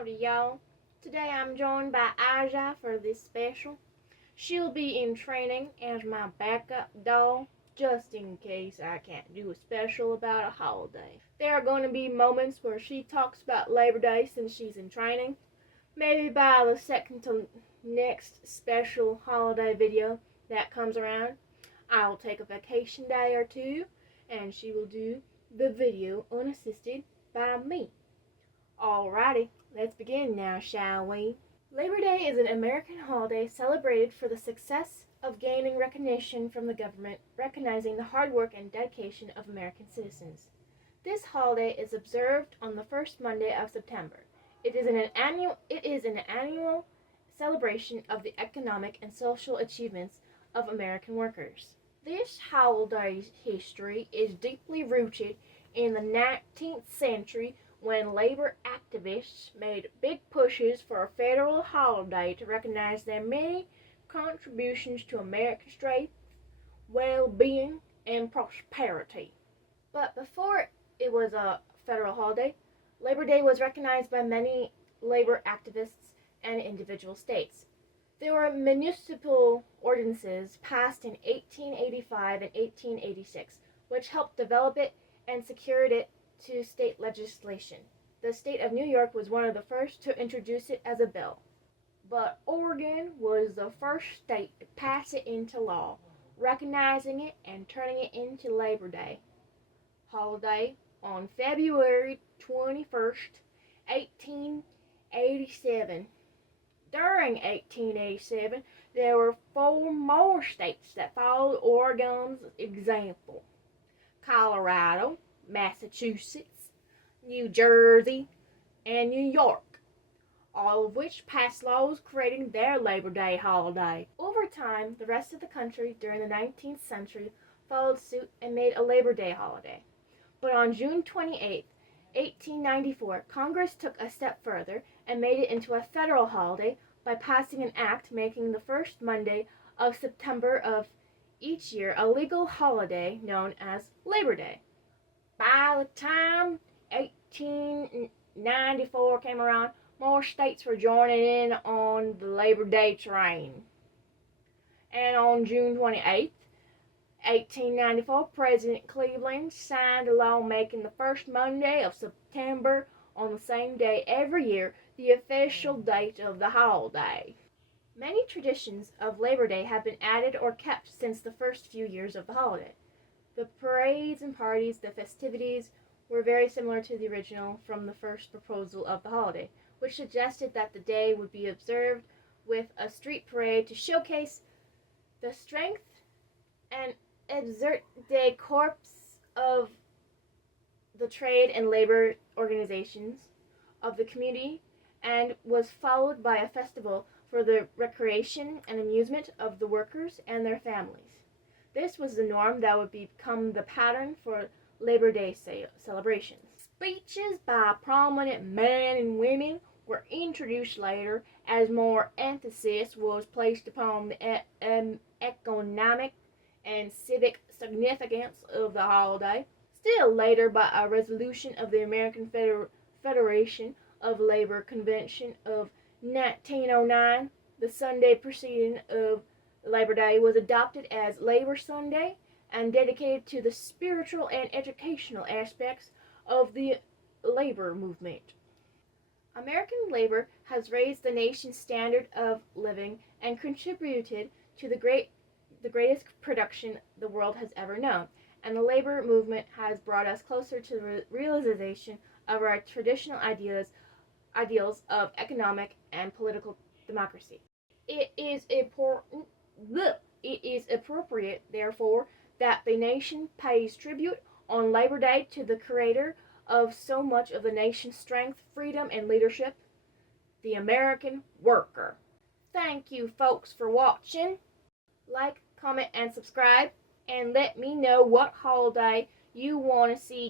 Howdy, y'all. Today I'm joined by Aja for this special. She'll be in training as my backup doll, just in case I can't do a special about a holiday. There are going to be moments where she talks about Labor Day since she's in training. Maybe by the second to next special holiday video that comes around, I'll take a vacation day or two, and she will do the video unassisted by me. Alrighty, let's begin now, shall we? Labor Day is an American holiday celebrated for the success of gaining recognition from the government, recognizing the hard work and dedication of American citizens. This holiday is observed on the first Monday of September. It is an annual celebration of the economic and social achievements of American workers. This holiday's history is deeply rooted in the 19th century when labor activists made big pushes for a federal holiday to recognize their many contributions to American strength, well-being, and prosperity. But before it was a federal holiday, Labor Day was recognized by many labor activists and individual states. There were municipal ordinances passed in 1885 and 1886, which helped develop it and secured it to state legislation. The state of New York was one of the first to introduce it as a bill, but Oregon was the first state to pass it into law, recognizing it and turning it into Labor Day holiday on February 21st, 1887. During 1887, there were 4 more states that followed Oregon's example: Colorado, Massachusetts, New Jersey, and New York, all of which passed laws creating their Labor Day holiday. Over time, the rest of the country during the 19th century followed suit and made a Labor Day holiday. But on June 28, 1894, Congress took a step further and made it into a federal holiday by passing an act making the first Monday of September of each year a legal holiday known as Labor Day. By the time 1894 came around, more states were joining in on the Labor Day train. And on June 28th, 1894, President Cleveland signed a law making the first Monday of September on the same day every year the official date of the holiday. Many traditions of Labor Day have been added or kept since the first few years of the holiday. The parades and parties, the festivities, were very similar to the original from the first proposal of the holiday, which suggested that the day would be observed with a street parade to showcase the strength and exert the corps of the trade and labor organizations of the community, and was followed by a festival for the recreation and amusement of the workers and their families. This was the norm that would become the pattern for Labor Day celebrations. Speeches by prominent men and women were introduced later as more emphasis was placed upon the economic and civic significance of the holiday. Still later, by a resolution of the American Federation of Labor Convention of 1909, the Sunday preceding of Labor Day was adopted as Labor Sunday and dedicated to the spiritual and educational aspects of the labor movement. American labor has raised the nation's standard of living and contributed to the greatest production the world has ever known, and the labor movement has brought us closer to the realization of our traditional ideals of economic and political democracy. It is appropriate, therefore, that the nation pays tribute on Labor Day to the creator of so much of the nation's strength, freedom, and leadership, the American worker. Thank you, folks, for watching. Like, comment, and subscribe, and let me know what holiday you want to see